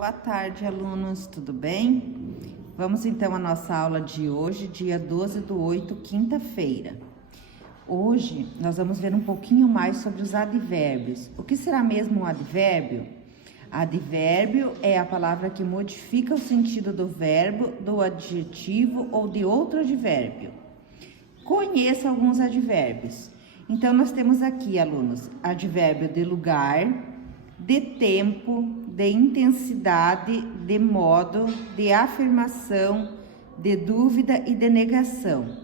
Boa tarde, alunos, tudo bem? Vamos então à nossa aula de hoje, dia 12/8, quinta-feira. Hoje nós vamos ver um pouquinho mais sobre os advérbios. O que será mesmo um advérbio? Advérbio é a palavra que modifica o sentido do verbo, do adjetivo ou de outro advérbio. Conheça alguns advérbios. Então, nós temos aqui, alunos, advérbio de lugar, de tempo, de intensidade, de modo, de afirmação, de dúvida e de negação.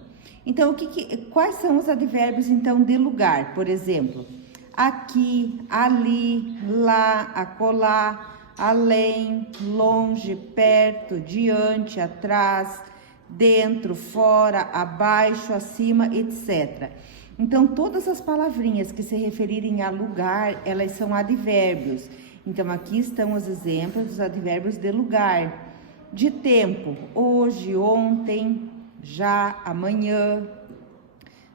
Então, quais são os advérbios, então, de lugar? Por exemplo, aqui, ali, lá, acolá, além, longe, perto, diante, atrás, dentro, fora, abaixo, acima, etc. Então, todas as palavrinhas que se referirem a lugar, elas são advérbios. Então, aqui estão os exemplos dos advérbios de lugar. De tempo, hoje, ontem, já, amanhã,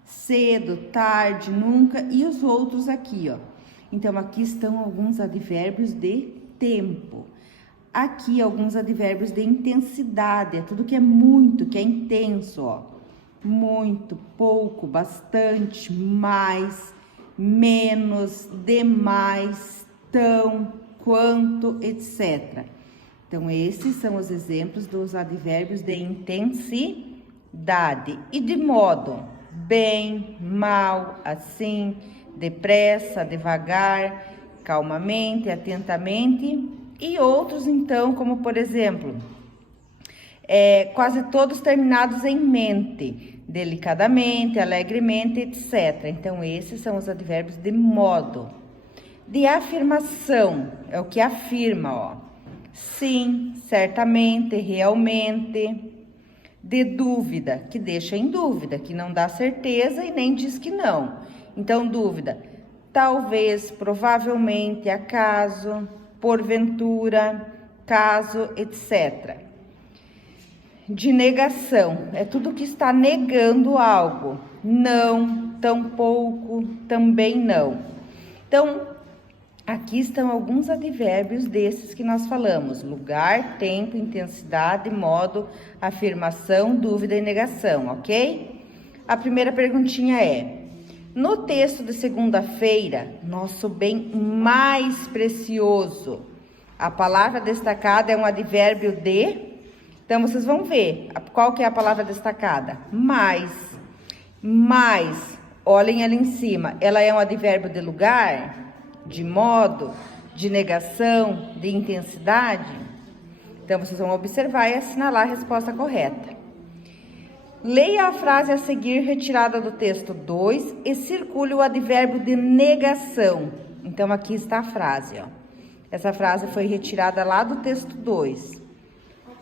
cedo, tarde, nunca e os outros aqui, ó. Então, aqui estão alguns advérbios de tempo. Aqui, alguns advérbios de intensidade, é tudo que é muito, que é intenso, ó. Muito, pouco, bastante, mais, menos, demais, tão, quanto, etc. Então, esses são os exemplos dos advérbios de intensidade. E de modo, bem, mal, assim, depressa, devagar, calmamente, atentamente. E outros, então, como por exemplo, quase todos terminados em mente, delicadamente, alegremente, etc. Então, esses são os advérbios de modo. De afirmação, é o que afirma, ó. Sim, certamente, realmente. De dúvida, que deixa em dúvida, que não dá certeza e nem diz que não. Então, dúvida, talvez, provavelmente, acaso, porventura, caso, etc. De negação, é tudo que está negando algo. Não, tampouco, também não. Então, aqui estão alguns advérbios desses que nós falamos: lugar, tempo, intensidade, modo, afirmação, dúvida e negação, ok? A primeira perguntinha é: no texto de segunda-feira, nosso bem mais precioso, a palavra destacada é um advérbio de... Então, vocês vão ver qual que é a palavra destacada. Mais. Mais, olhem ali em cima, ela é um advérbio de lugar, de modo, de negação, de intensidade? Então, vocês vão observar e assinalar a resposta correta. Leia a frase a seguir retirada do texto 2 e circule o advérbio de negação. Então, aqui está a frase, ó. Essa frase foi retirada lá do texto 2.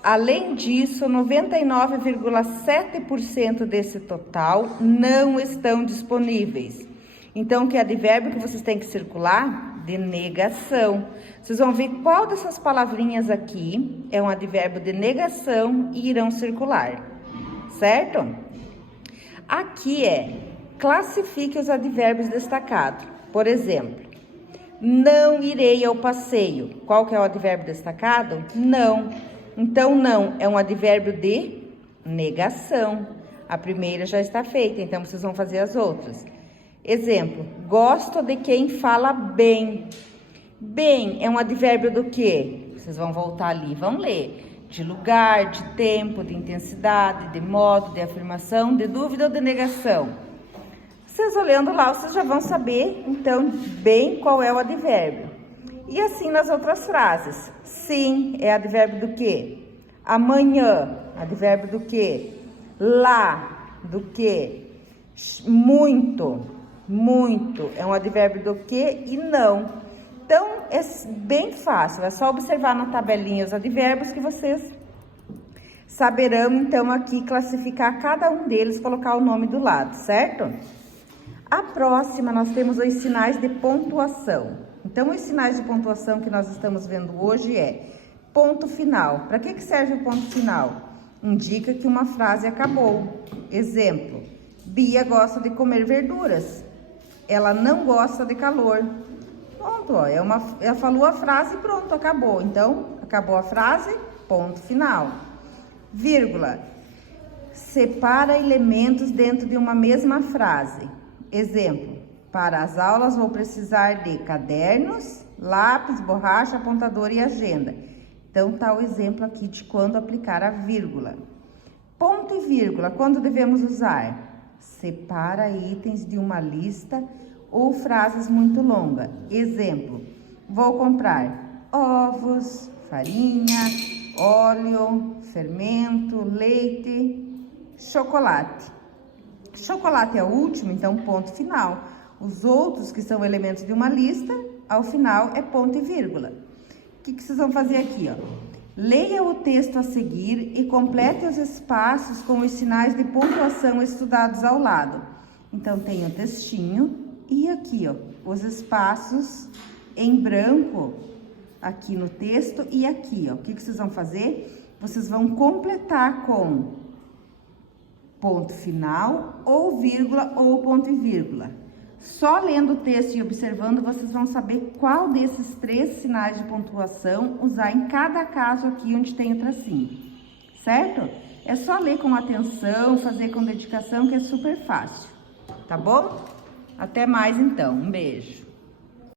Além disso, 99,7% desse total não estão disponíveis. Então, que advérbio que vocês têm que circular? De negação. Vocês vão ver qual dessas palavrinhas aqui é um advérbio de negação e irão circular, certo? Aqui classifique os advérbios destacados. Por exemplo, não irei ao passeio. Qual que é o advérbio destacado? Não. Então, não é um advérbio de negação. A primeira já está feita, então vocês vão fazer as outras. Exemplo, gosto de quem fala bem. Bem é um advérbio do quê? Vocês vão voltar ali, vão ler. De lugar, de tempo, de intensidade, de modo, de afirmação, de dúvida ou de negação. Vocês olhando lá, vocês já vão saber, então, bem qual é o advérbio. E assim nas outras frases. Sim, é advérbio do quê? Amanhã, advérbio do quê? Lá, do quê? Muito, muito, é um advérbio do quê e não. Então, é bem fácil, é só observar na tabelinha os advérbios que vocês saberão, então, aqui classificar cada um deles, colocar o nome do lado, certo? A próxima, nós temos os sinais de pontuação. Então, os sinais de pontuação que nós estamos vendo hoje ponto final. Para que serve o ponto final? Indica que uma frase acabou. Exemplo, Bia gosta de comer verduras. Ela não gosta de calor. Pronto, ó, ela falou a frase e pronto, acabou. Então, acabou a frase, ponto final. Vírgula. Separa elementos dentro de uma mesma frase. Exemplo, para as aulas vou precisar de cadernos, lápis, borracha, apontador e agenda. Então, tá o exemplo aqui de quando aplicar a vírgula. Ponto e vírgula, quando devemos usar? Separa itens de uma lista ou frases muito longas. Exemplo, vou comprar ovos, farinha, óleo, fermento, leite, chocolate. Chocolate é o último, então ponto final. Os outros, que são elementos de uma lista, ao final é ponto e vírgula. O que vocês vão fazer aqui, ó? Leia o texto a seguir e complete os espaços com os sinais de pontuação estudados ao lado. Então, tem o textinho e aqui, ó, os espaços em branco aqui no texto e aqui, ó. O que vocês vão fazer? Vocês vão completar com ponto final, ou vírgula, ou ponto e vírgula. Só lendo o texto e observando, vocês vão saber qual desses 3 sinais de pontuação usar em cada caso aqui onde tem o tracinho, certo? É só ler com atenção, fazer com dedicação, que é super fácil, tá bom? Até mais então, um beijo.